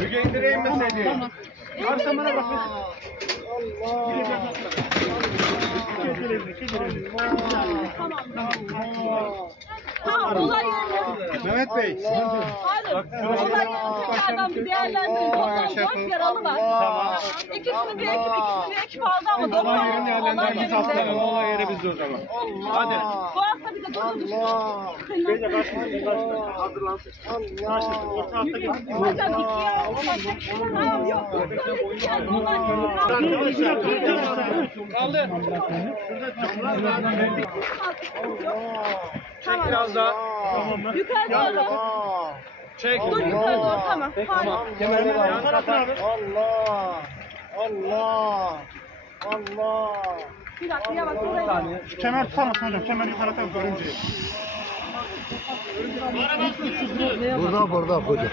Müge indireyim mi seni? Varsa bana bak. Tamam, olay yerine. Mehmet Bey. Hayır, olay yerine tekrardan bir değerlendirin. Toplam 4 yaralı var. Tamam. İkisini bir ekip aldı ama doktor Olay yerini değerlendirelim. Biz hastanın yerinde. olay yeri bizde o zaman. Hadi. Bu hasta bize Hocam ikiye almak yok. Kaldır. Çek biraz daha. Yukarı doğru. Çek. Dur yukarı doğru. Tamam. Tamam. Kemerleri yan tarafa. Allah! Allah! Allah! Bir dakika yavaş. Oraya. Kemer tutamazsın hocam. Kemer yukarı tarafı görünce. Burada hocam.